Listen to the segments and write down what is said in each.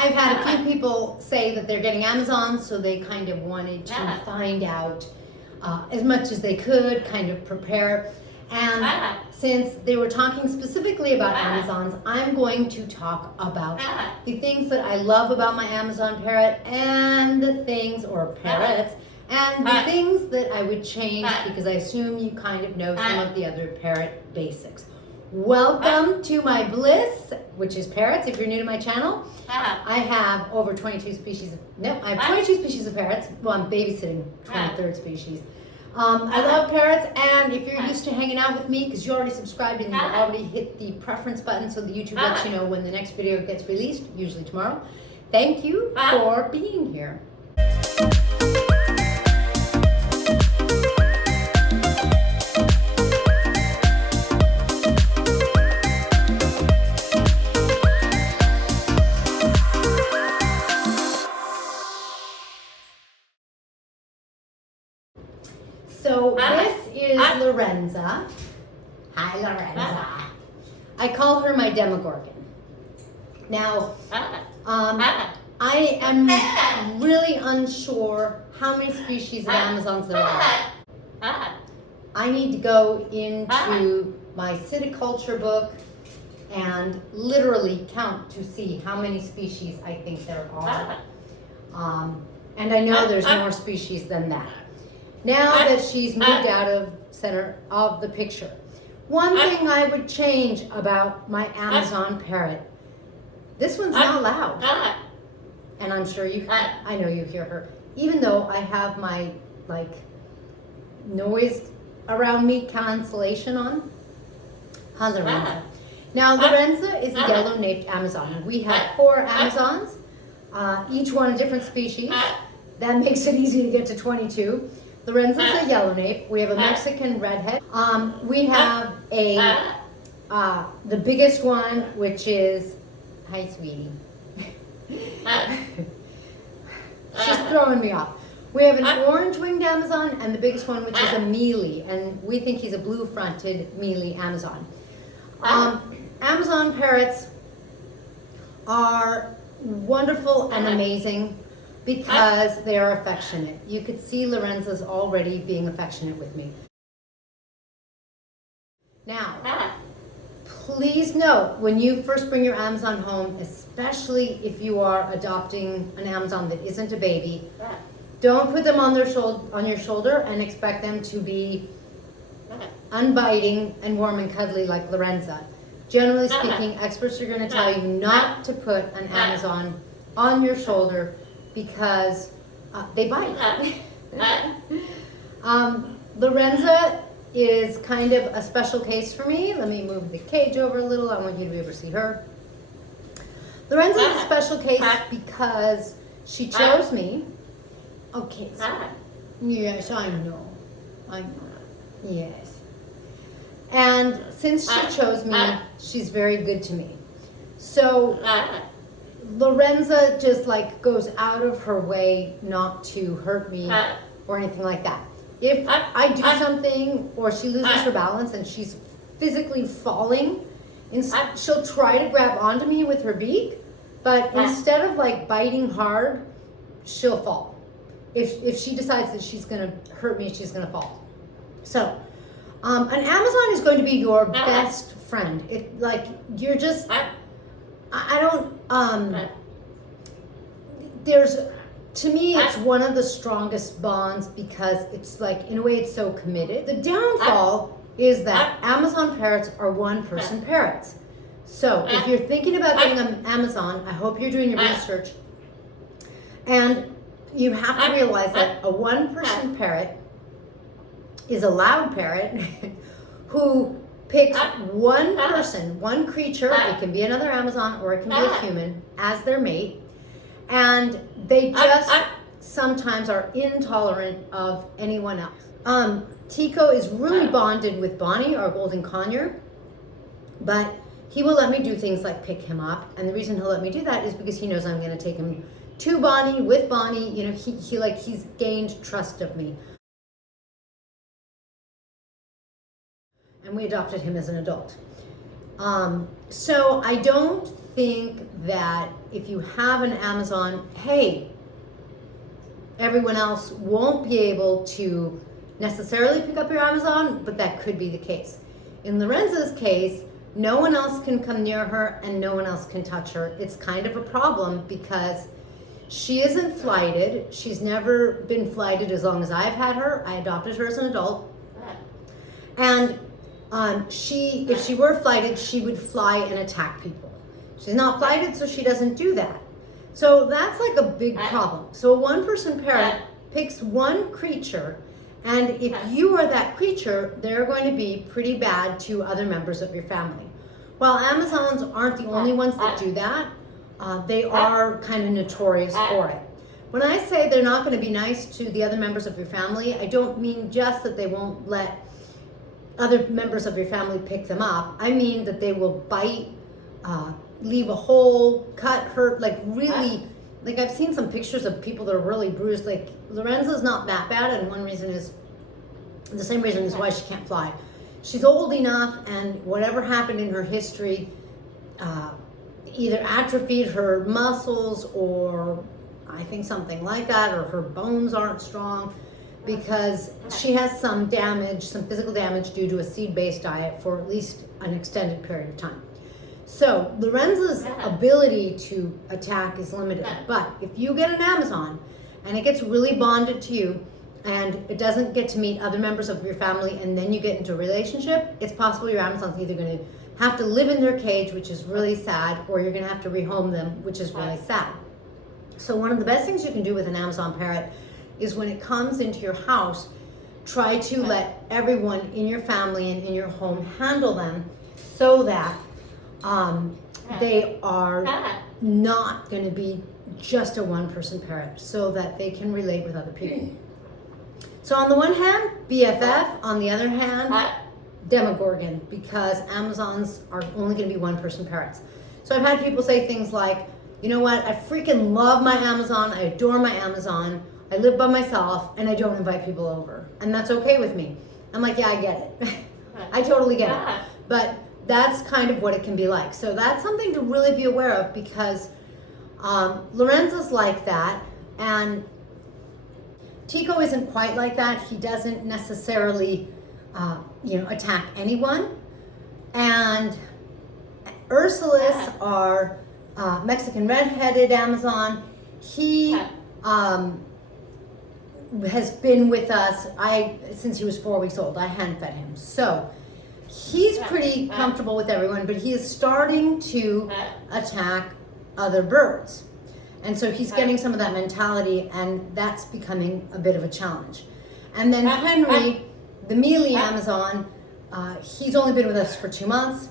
I've had a few people say that they're getting Amazon, so they kind of wanted to find out as much as they could, kind of prepare. And since they were talking specifically about Amazons, I'm going to talk about the things that I love about my Amazon Parrot and the things, or parrots, and the things that I would change because I assume you kind of know some of the other parrot basics. Welcome to my Bliss, which is parrots. If you're new to my channel, I have over 22 species. I have 22 species of parrots. Well, I'm babysitting 23rd species. I love parrots, and if you're used to hanging out with me because you already subscribed and you've already hit the preference button so the YouTube lets you know when the next video gets released, usually tomorrow, thank you for being here. So this is Lorenza. Hi, Lorenza. I call her my Demogorgon. Now, I am really unsure how many species of Amazons there are. I need to go into my Citiculture book and literally count to see how many species I think there are. And I know there's more species than that. Now that she's moved out of center of the picture, one thing I would change about my Amazon Parrot, this one's not loud. And I'm sure I know you hear her. Even though I have my noise around me cancellation on. How's Lorenza? Now Lorenza is a yellow-naped Amazon. We have 4 Amazons, each one a different species. That makes it easy to get to 22. Lorenza's a yellow nape. We have a Mexican redhead. We have the biggest one, which is, hi sweetie. She's throwing me off. We have an orange-winged Amazon and the biggest one, which is a mealy, and we think he's a blue-fronted mealy Amazon. Amazon parrots are wonderful and amazing because they are affectionate. You could see Lorenza's already being affectionate with me. Now, please note, when you first bring your Amazon home, especially if you are adopting an Amazon that isn't a baby, don't put them on your shoulder and expect them to be unbiting and warm and cuddly like Lorenza. Generally speaking, experts are going to tell you not to put an Amazon on your shoulder because they bite. Lorenza is kind of a special case for me. Let me move the cage over a little. I want you to be able to see her. Lorenza is a special case because she chose me. Okay, so, yes, I know. Yes. And since she chose me, she's very good to me. So Lorenza just goes out of her way not to hurt me or anything like that. If I do something or she loses her balance and she's physically falling, she'll try to grab onto me with her beak, but instead of biting hard, she'll fall. If she decides that she's gonna hurt me, she's gonna fall. So an Amazon is going to be your best friend. You're just, I don't, to me, it's one of the strongest bonds because it's in a way, it's so committed. The downfall is that Amazon parrots are one-person parrots. So if you're thinking about getting an Amazon, I hope you're doing your research. And you have to realize that a one-person parrot is a loud parrot who picks one person, one creature, it can be another Amazon or it can be a human, as their mate, and they just sometimes are intolerant of anyone else. Tico is really bonded with Bonnie, our golden conure, but he will let me do things like pick him up, and the reason he'll let me do that is because he knows I'm going to take him to Bonnie, with Bonnie. You know, he's gained trust of me. And we adopted him as an adult. So I don't think that if you have an Amazon, hey, everyone else won't be able to necessarily pick up your Amazon, but that could be the case. In Lorenza's case, no one else can come near her and no one else can touch her. It's kind of a problem because she isn't flighted. She's never been flighted as long as I've had her. I adopted her as an adult. And if she were flighted, she would fly and attack people. She's not flighted, so she doesn't do that. So that's like a big problem. So a one-person parrot picks one creature, and if you are that creature, they're going to be pretty bad to other members of your family. While Amazons aren't the only ones that do that, they are kind of notorious for it. When I say they're not going to be nice to the other members of your family, I don't mean just that they won't let other members of your family pick them up. I mean that they will bite, leave a hole, cut, hurt, like really, like I've seen some pictures of people that are really bruised. Like Lorenza's not that bad, and one reason is, the same reason is why she can't fly. She's old enough, and whatever happened in her history either atrophied her muscles, or I think something like that, or her bones aren't strong, because she has some damage, some physical damage due to a seed-based diet for at least an extended period of time. So Lorenza's ability to attack is limited, but if you get an Amazon and it gets really bonded to you and it doesn't get to meet other members of your family, and then you get into a relationship, it's possible your Amazon's either going to have to live in their cage, which is really sad, or you're going to have to rehome them, which is really sad. So one of the best things you can do with an Amazon parrot is when it comes into your house, try to let everyone in your family and in your home handle them so that they are not going to be just a one-person parrot, so that they can relate with other people. So on the one hand, BFF, on the other hand, Demogorgon, because Amazons are only going to be one-person parrots. So I've had people say things like, you know what, I freaking love my Amazon, I adore my Amazon, I live by myself, and I don't invite people over. And that's okay with me. I'm like, yeah, I get it. I totally get it. But that's kind of what it can be like. So that's something to really be aware of, because Lorenza's like that, and Tico isn't quite like that. He doesn't necessarily, attack anyone. And Ursulus, our Mexican red-headed Amazon, he has been with us since he was 4 weeks old. I hand-fed him. So he's pretty comfortable with everyone, but he is starting to attack other birds. And so he's getting some of that mentality, and that's becoming a bit of a challenge. And then Henry, the mealy Amazon, he's only been with us for 2 months.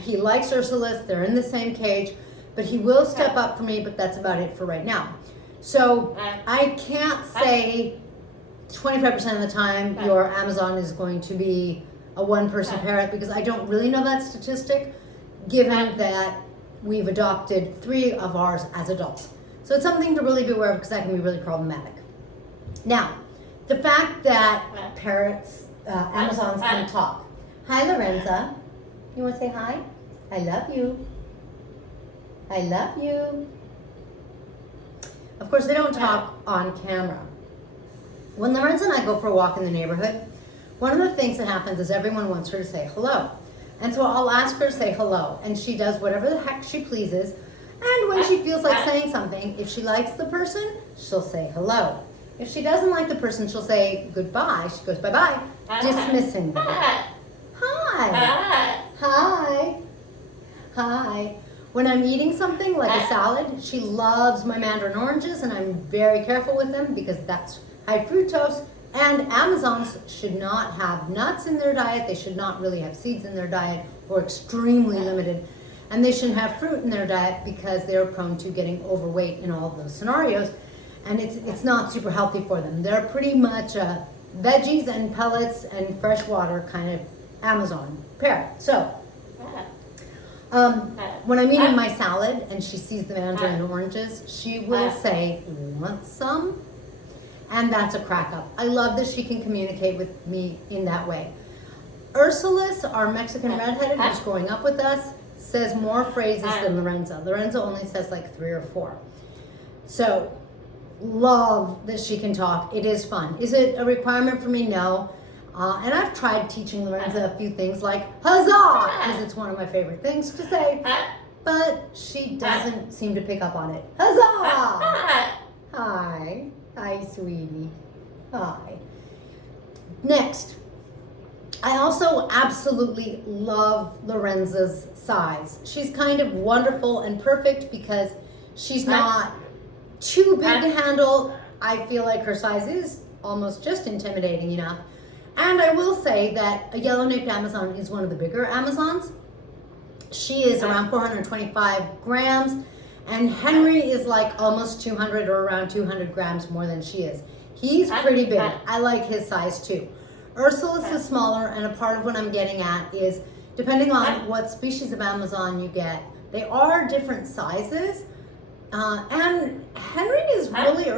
He likes Ursulus, they're in the same cage, but he will step up for me, but that's about it for right now. So I can't say 25% of the time your Amazon is going to be a one-person parrot, because I don't really know that statistic, given that we've adopted 3 of ours as adults. So it's something to really be aware of, because that can be really problematic. Now, the fact that parrots, Amazons can talk. Hi, Lorenza. You want to say hi? I love you. I love you. Of course, they don't talk on camera. When Lorenza and I go for a walk in the neighborhood, one of the things that happens is everyone wants her to say hello. And so I'll ask her to say hello, and she does whatever the heck she pleases. And when she feels like saying something, if she likes the person, she'll say hello. If she doesn't like the person, she'll say goodbye. She goes bye-bye, dismissing them. Hi. Hi. Hi. When I'm eating something like a salad, she loves my mandarin oranges, and I'm very careful with them because that's high fructose. And Amazons should not have nuts in their diet. They should not really have seeds in their diet, or extremely limited. And they shouldn't have fruit in their diet because they're prone to getting overweight in all of those scenarios. And it's not super healthy for them. They're pretty much veggies and pellets and fresh water kind of Amazon parrot. So when I'm eating my salad and she sees the mandarin oranges, she will say, "Want some?" And that's a crack up. I love that she can communicate with me in that way. Ursulus, our Mexican redheaded, who's growing up with us, says more phrases than Lorenzo. Lorenzo only says like 3 or 4. So, love that she can talk. It is fun. Is it a requirement for me? No. And I've tried teaching Lorenzo a few things like huzzah, because it's one of my favorite things to say. But she doesn't seem to pick up on it. Huzzah! Hi. Hi, sweetie. Hi. Next. I also absolutely love Lorenza's size. She's kind of wonderful and perfect because she's not too big to handle. I feel like her size is almost just intimidating enough. And I will say that a yellow-naped Amazon is one of the bigger Amazons. She is around 425 grams, and Henry is like almost 200 or around 200 grams more than she is. He's pretty big. I like his size too. Ursulus is smaller, and a part of what I'm getting at is, depending on what species of Amazon you get, they are different sizes. And Henry is really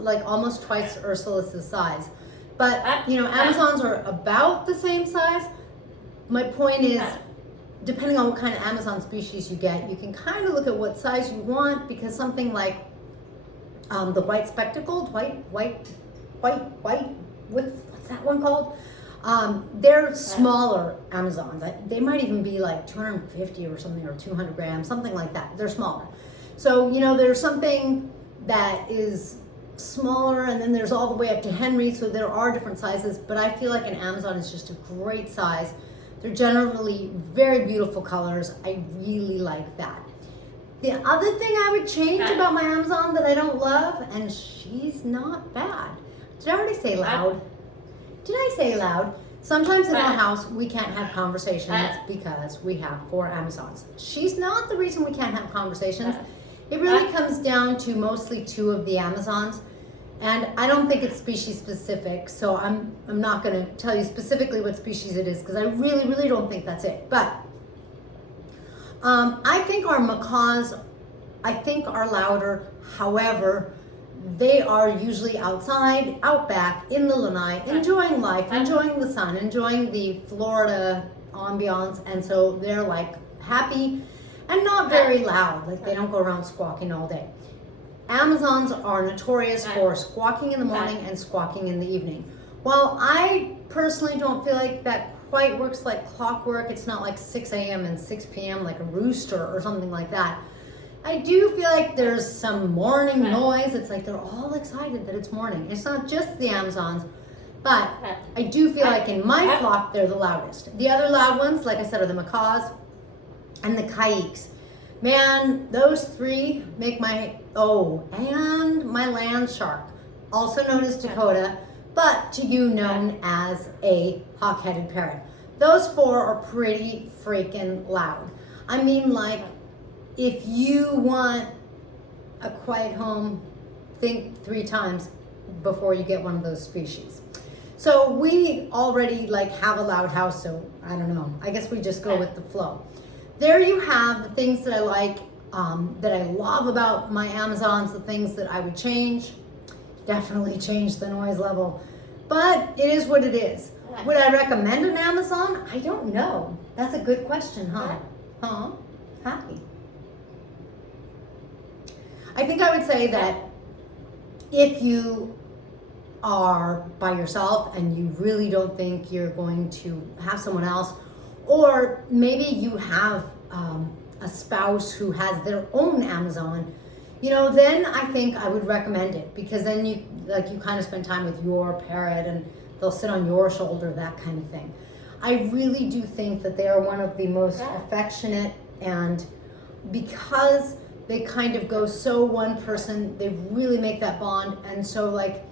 like almost twice Ursulus's size. But, you know, Amazons are about the same size. My point is, depending on what kind of Amazon species you get, you can kind of look at what size you want, because something like the white spectacled, white, what's that one called? They're smaller Amazons. They might even be like 250 or something, or 200 grams, something like that. They're smaller. So, you know, there's something that is smaller, and then there's all the way up to Henry, so there are different sizes, but I feel like an Amazon is just a great size. They're generally very beautiful colors. I really like that. The other thing I would change about my Amazon that I don't love, and she's not bad. Did I already say loud? Did I say loud? Sometimes in our house we can't have conversations because we have 4 Amazons. She's not the reason we can't have conversations. It really comes down to mostly 2 of the Amazons, and I don't think it's species specific, so I'm not going to tell you specifically what species it is, because I really don't think that's it. But I think our macaws, are louder. However, they are usually outside, out back, in the lanai, enjoying life, enjoying the sun, enjoying the Florida ambiance, and so they're like happy and not very loud. Like, they don't go around squawking all day. Amazons are notorious for squawking in the morning and squawking in the evening. While I personally don't feel like that quite works like clockwork, it's not like 6 a.m. and 6 p.m. like a rooster or something like that. I do feel like there's some morning noise. It's like they're all excited that it's morning. It's not just the Amazons, but I do feel like in my flock, they're the loudest. The other loud ones, like I said, are the macaws and the caiques. Man, those 3 make my, and my land shark, also known as Dakota, but to you known as a hawk-headed parrot. Those 4 are pretty freaking loud. I mean, like, if you want a quiet home, think 3 times before you get one of those species. So we already like have a loud house, so I don't know. I guess we just go with the flow. There you have the things that I like, that I love about my Amazons, the things that I would change. Definitely change the noise level, but it is what it is. Would I recommend an Amazon? I don't know. That's a good question, huh? Hi. I think I would say that if you are by yourself and you really don't think you're going to have someone else, or maybe you have a spouse who has their own Amazon, you know, then I think I would recommend it, because then you kind of spend time with your parrot and they'll sit on your shoulder, that kind of thing. I really do think that they are one of the most affectionate, and because they kind of go so one person, they really make that bond. And so, like,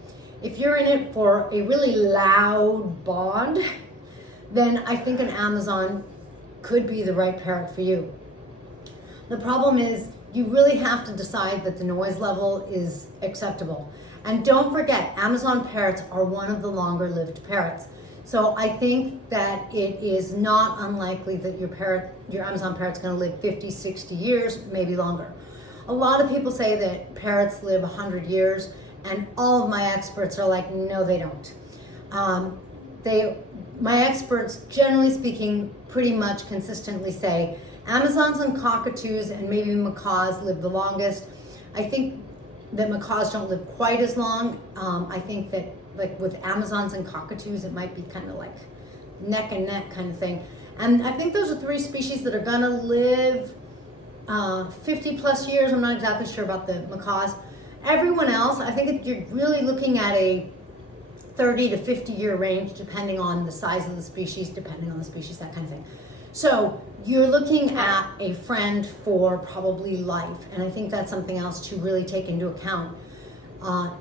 if you're in it for a really loud bond, then I think an Amazon could be the right parrot for you. The problem is you really have to decide that the noise level is acceptable. And don't forget, Amazon parrots are one of the longer lived parrots. So I think that it is not unlikely that your Amazon parrot's going to live 50, 60 years, maybe longer. A lot of people say that parrots live 100 years, and all of my experts are like, no, they don't. My experts, generally speaking, pretty much consistently say Amazons and cockatoos and maybe macaws live the longest. I think that macaws don't live quite as long. I think that like with Amazons and cockatoos, it might be kind of like neck and neck kind of thing. And I think those are 3 species that are gonna live 50 plus years. I'm not exactly sure about the macaws. Everyone else, I think that you're really looking at a 30 to 50 year range, depending on the size of the species, depending on the species, that kind of thing. So you're looking at a friend for probably life. And I think that's something else to really take into account.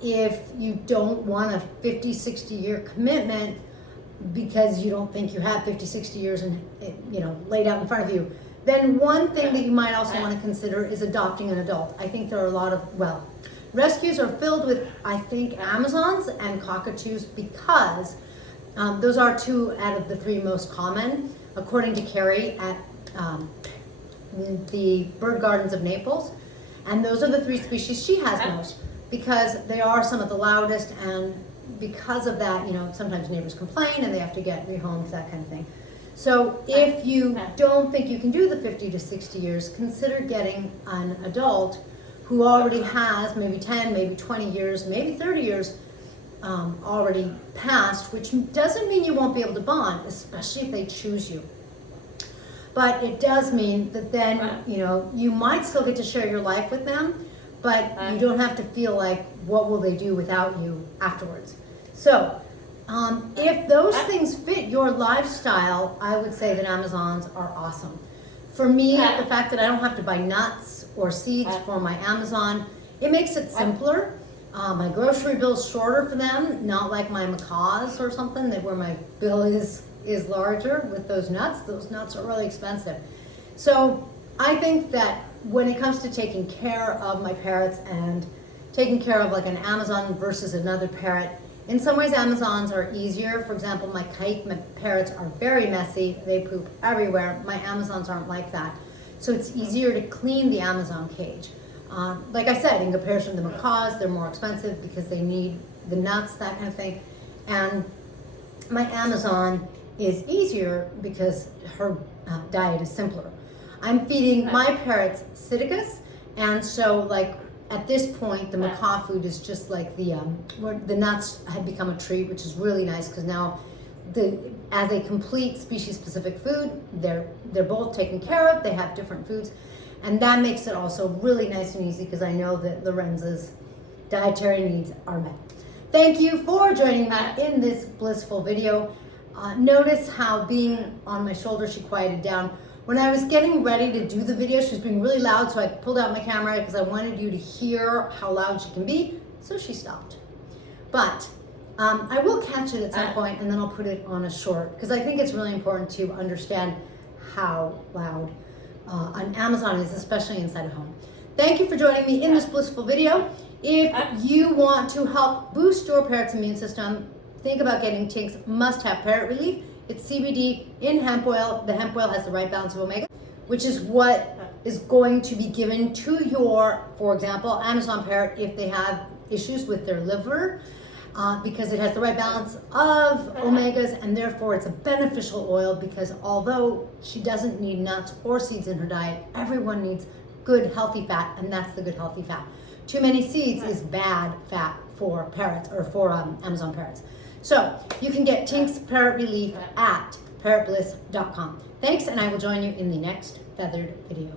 If you don't want a 50, 60 year commitment because you don't think you have 50, 60 years and laid out in front of you, then one thing that you might also want to consider is adopting an adult. I think there are a lot of, rescues are filled with, I think, Amazons and cockatoos because those are 2 out of the 3 most common, according to Carrie at the Bird Gardens of Naples. And those are the 3 species she has most because they are some of the loudest, and because of that, sometimes neighbors complain and they have to get rehomed, that kind of thing. So if you don't think you can do the 50 to 60 years, consider getting an adult who already has maybe 10, maybe 20 years, maybe 30 years already passed, which doesn't mean you won't be able to bond, especially if they choose you. But it does mean that then, you might still get to share your life with them, but you don't have to feel like, what will they do without you afterwards? So if those things fit your lifestyle, I would say that Amazons are awesome. For me, the fact that I don't have to buy nuts or seeds for my Amazon, it makes it simpler. My grocery bill's shorter for them, not like my macaws or something where my bill is larger with those nuts. Those nuts are really expensive. So I think that when it comes to taking care of my parrots and taking care of like an Amazon versus another parrot, in some ways Amazons are easier. For example, my parrots are very messy. They poop everywhere. My Amazons aren't like that. So it's easier to clean the Amazon cage. Like I said, in comparison to the macaws, they're more expensive because they need the nuts, that kind of thing. And my Amazon is easier because her diet is simpler. I'm feeding my parrots Citicus, and so like at this point, the macaw food is just like the nuts have become a treat, which is really nice because now as a complete species-specific food, they're both taken care of. They have different foods, and that makes it also really nice and easy because I know that Lorenza's dietary needs are met. Thank you for joining me in this blissful video. Notice how being on my shoulder, she quieted down. When I was getting ready to do the video, she was being really loud, so I pulled out my camera because I wanted you to hear how loud she can be, so she stopped. But I will catch it at some point, and then I'll put it on a short, because I think it's really important to understand how loud an Amazon is, especially inside a home. Thank you for joining me in this blissful video. If you want to help boost your parrot's immune system, think about getting Tink's must-have parrot relief. It's CBD in hemp oil. The hemp oil has the right balance of omega, which is what is going to be given to your, for example, Amazon parrot if they have issues with their liver, because it has the right balance of omegas, and therefore it's a beneficial oil because although she doesn't need nuts or seeds in her diet, everyone needs good healthy fat, and that's the good healthy fat. Too many seeds is bad fat for parrots or for Amazon parrots. So you can get Tink's Parrot Relief at parrotbliss.com. Thanks, and I will join you in the next feathered video.